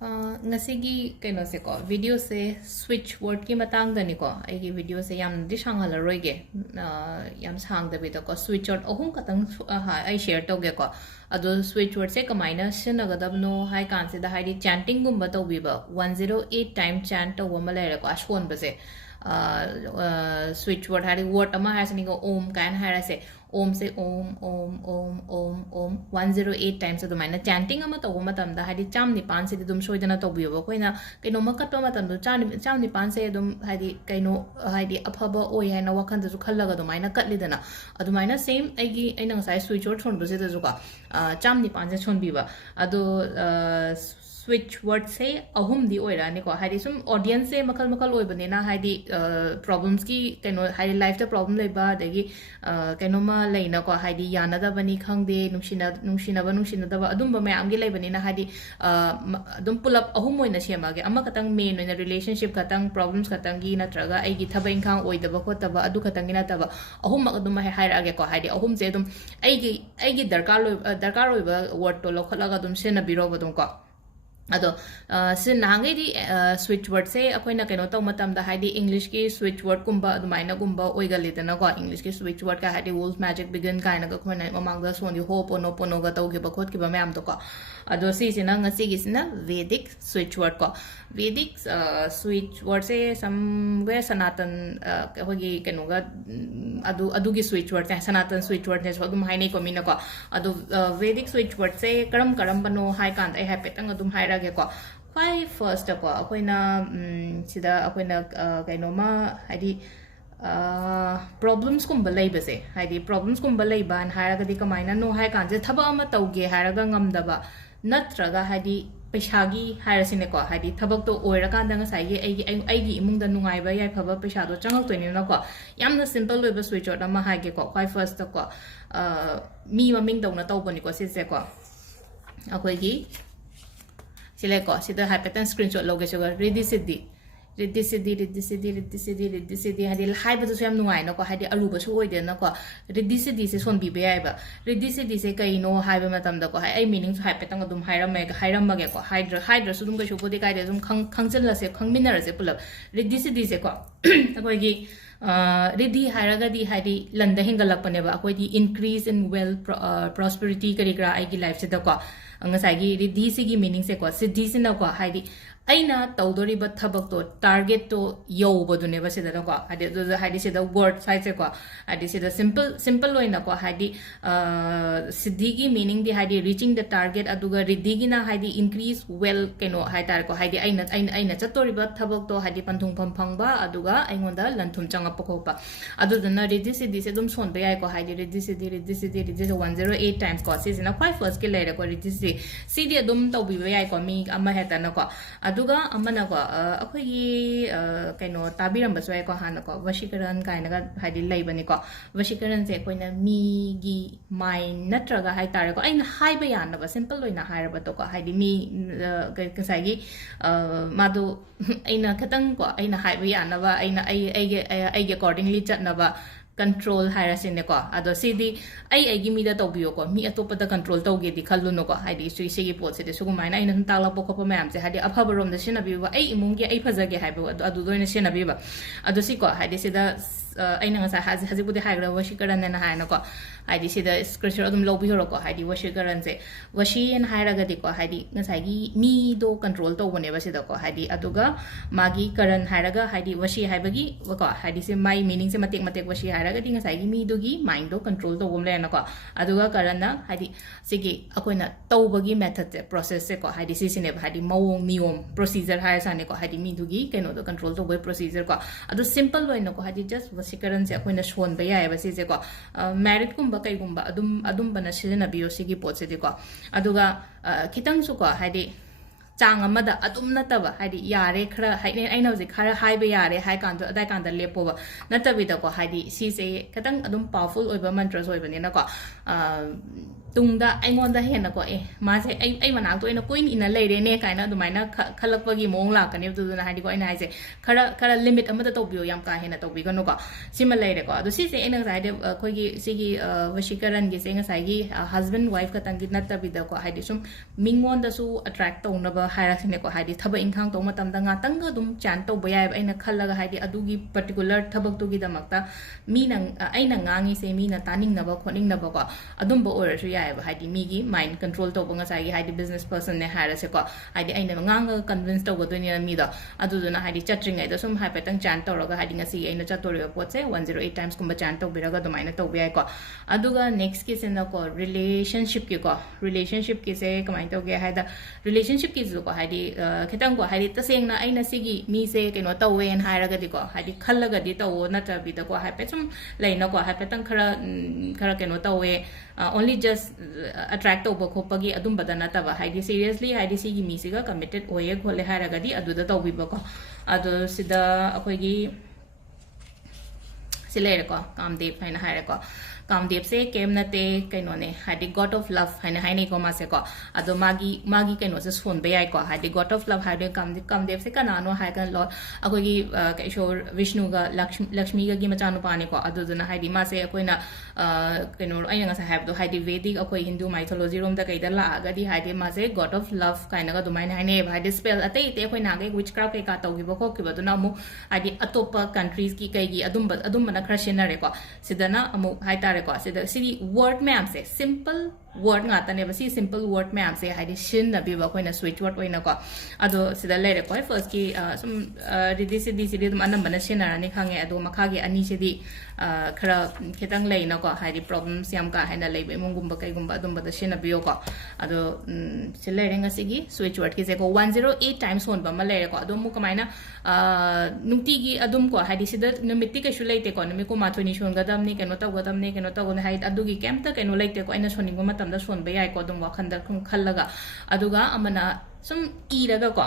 ngasi kaino se ko video se switch word ki matang da ni ko ai gi video se yam di sang hala roi ge yam sang da bi da ko switch word ohum katang ha ai share to ge ko ado switch word se kamaina sin ga da no hai kan se da hai di chanting gum ba to bi ba 108 time chant to wa mala re ko ashon ba se switch word hari word ama ha se ni ko om kan ha ra se om se om om om om om 108 times adu maina chanting ama to matam da hadi cham ni pan se dum soidana to biyo koina kaino makat to matam do cham ni pan se dum hadi kaino hadi aphaba oi haina wakhan da su khallaga do maina katli dana adu maina same aigi aina sai switch word thon bose da su ka cham ni pan se chon biba adu switch word se ahum di oira ni ko hadi sum audience se makal makal oi bane na hadi problems ki kaino hadi life da problem leba dagi kaino ma leina ko hadi yana da bani khangde nungshina ba adum ba mayam gi lebani na hadi adum pull up ahum oina sema ge ama katang main oina relationship katang problems katang gi natraga ai gi thaba inkhang oi da ba ko taba adu katang gi na taba ahum adum ha haira ge ko hadi ahum se adum ai gi darkar oi ba word to lokhala ga dum sena biro ba dum ko ado sin hangai di switch word se akoina kaino taw matam da haidi english ki switch word kumba adumaina gumba oigali dana ko english ki switch word ka haidi wolf magic begin kaina ga khona mamang da son di hope ono ga taw ge ba khot ki ba myam to ko ado si sina ngasi gi sina vedic switch word ko vedic switch word se somewhere sanatan hogi kaino ga adu gi switch word se sanatan switch word ne so dum hainai ko mina ko ado vedic switch word se karam bano hai kan ai ha petang adum hai ko why first ko akoina sida akoina kaino ma hadi problems kum balai base hadi problems kum balai ban haraga di kamaina no hai kan je thaba ama tauge haraga ngamdaba natraga hadi paisagi harasine ko hadi thabak to oira kan danga sai ge ai gi imung da nungai ba yai phaba paisa do changal to ni na ko yamna simple loiba switch order ma ha ge ko why first ko mi maming dong na taw bani ko se ko akoi gi sila ko sida hyperten screenshot loge sugar ready sidi hadi hai ba su yam nungai na ko hadi aruba su oide na ko ready sidi se son bi be ai ba ready sidi se kai no hai ba matam da ko hai ai meaning su hyperten adum hairam ma ge ko hydra su dum ga shu ko de kai de dum khangchen la se khangminar se pulap ready sidi se ko ko gi ready haraga di hadi landa hingalak pane ba ko di increase in wealth prosperity kari gra ai gi life se da ko ngasai gi ready se gi meaning se ko siddhi se na ko hadi aina tawdori ba thabak to target to yo bodune ba se da ko hadi se da word side se ko hadi se da simple loina ko hadi siddhi gi meaning di hadi reaching the target aduga ready gi na hadi increase well keno hai tar ko hadi aina chatori ba thabak to hadi panthung phang ba aduga aingonda lanthum changa pako pa adu dana ready se dum son ba ai ko hadi ready se 108 times ko se na 5 first ke lere ko ready se di dum to bi ba ai ko mi ama heta na ko aduga amana ko akhoi gi kaino tabiram ba swai ko hana ko vashikaran kaina ga hadi lai bani ko vashikaran se koina mi gi mind natraga hai tare ko aina hai ba yana ba simple loina haira ba to ko hadi mi kasai gi madu aina khatang ko aina hai ba yana ba aina ai ge accordingly chatna ba control harasine ko ado sidi ai gi mi da to biyo ko mi atopa da control to ge di khallu no ko hadi se gi pot se de sugu maina ina ta la ko mayam se hadi apha barom da sina biwa ai imung ge ai phaja ge haiba adu doina sina biwa ado si ko hadi se da aina ngasa haji budi haigra washikaran na haina ko hadi se da screenshot adum lobi horo ko hadi washikaran se washi en haira ga di ko hadi ngasa gi mi do control to bone ba se da ko hadi aduga magi karan haira ga hadi washi haiba gi ko hadi se mai meaning se matek washi haira ga di ngasa gi mi do gi mind do control to bom le na ko aduga karan na hadi sigi akoina tawbagi method se process se ko hadi si sine hadi mawong niom procedure haira sa ne ko hadi mi do gi keno do control to boy procedure ko adu simple way na ko hadi just washikaran se akoina shon ba ya ba si se ko merit kum kai gumba adum bana sina biyo sigi pot se ko aduga kitang su ko hadi chang amada adum nataba hadi yare khara haine aina hoji khara haiba yare hai kan do adai kan da lepo ba natabi da ko hadi si se katang adum powerful oiba mantras oiba ne na ko tungda aingonda hena ko mase ai manak to ina coin ina leire ne kaina adumaina khalakpagi mong lakani du na hadi ko ina haise khara limit amada to bio yam ka hena to bi gono ko sima leire ko adu si se ina saide khoi gi sigi washikaran gi se nga sai gi husband wife ka tangi natta bi da ko hadi sum mingon da su attract to na ba haira sine ko hadi thaba inkhang to matam da nga tang ga dum chan to ba ya ina khallaga hadi adu gi particular thabak to gi da makta mi nang aina ngangi se mi na taning na ba khoning na ba ko adum ba or su ya ba hadi mi gi mind control to ba nga sai gi hadi business person ne haira se ko hadi aina ngang convince to go do ni mi da adu na hadi chatring ai da sum hai patang chan to ro ga hadi nga si aina chatori pot se 108 times kumba chan to bi ra ga do maina to bi ai ko adu ga next case na ko relationship ki ko relationship ki se kamai to ge hai da relationship ki zu ko hadi khitang ko hadi ta seng na aina sigi mi se keno to we en haira ga di ko hadi khallaga di to na ta bi da ko hai pe sum lai na ko hai pe tang khara keno to we only just attract to ba ko pagi adum badana ta ba hadi seriously hadi sigi mi siga committed oye khole haira ga di adu da to bi ba ko adu sida akoi gi silere ko kamdev haina haira ko kamdev se kem na te kaino ne hadi god of love haina haini ko ma se ko ado magi kaino se phone be ai ko hadi god of love hadi kamdev se kana no hai kan lord akoi gi kaishor vishnu ga lakshmi ga gi macha no pa ne ko ado duna hadi ma se akoi na kaino ai nga sa have do hadi vedic akoi hindu mythology rom da kai da la ga di hadi ma se god of love kaina ga dumai haine hadi spell atai te akoi na ga witchcraft kai ka tau gi ba ko ki ba duna mu hadi atopa countries ki kai gi adum na krishna re ko sidana amu hai ta ko sida sidi word ma'am se simple word nga ta ne ba si simple word ma'am se hadi shin na bi ba ko na switch word oina ko ado sida le re ko first ki sum ridi sidi dum anam bana shin na ni khange ado makha gi ani sidi khara khitang lei na ko hadi problems yam ka hena lei be mongum ba kai gum ba dum ba da shin na bi ko ado sile re nga sigi switch word ki se ko 108 times hon ba ma le re ko ado mu kamai na nukti gi adum ko hadi sida namiti ka shu leite ko nami ko ma thoni shon ga dam ni keno ta ga dam ni keno ta gon hai adu gi kem ta keno leite ko aina soning ma tam da son ba yai ko dum wa khan da khum khallaga aduga amana sum iraga ko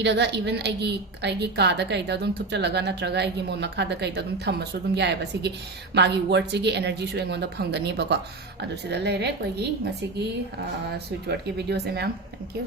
iraga even aigi ka da kai da dum thup chalaga na traga aigi mon makha da kai da dum tham so dum yai ba sigi magi word sigi energy su engon da phangani ba ko adu sida lere ko gi ngasi gi switch word ki video se ma'am thank you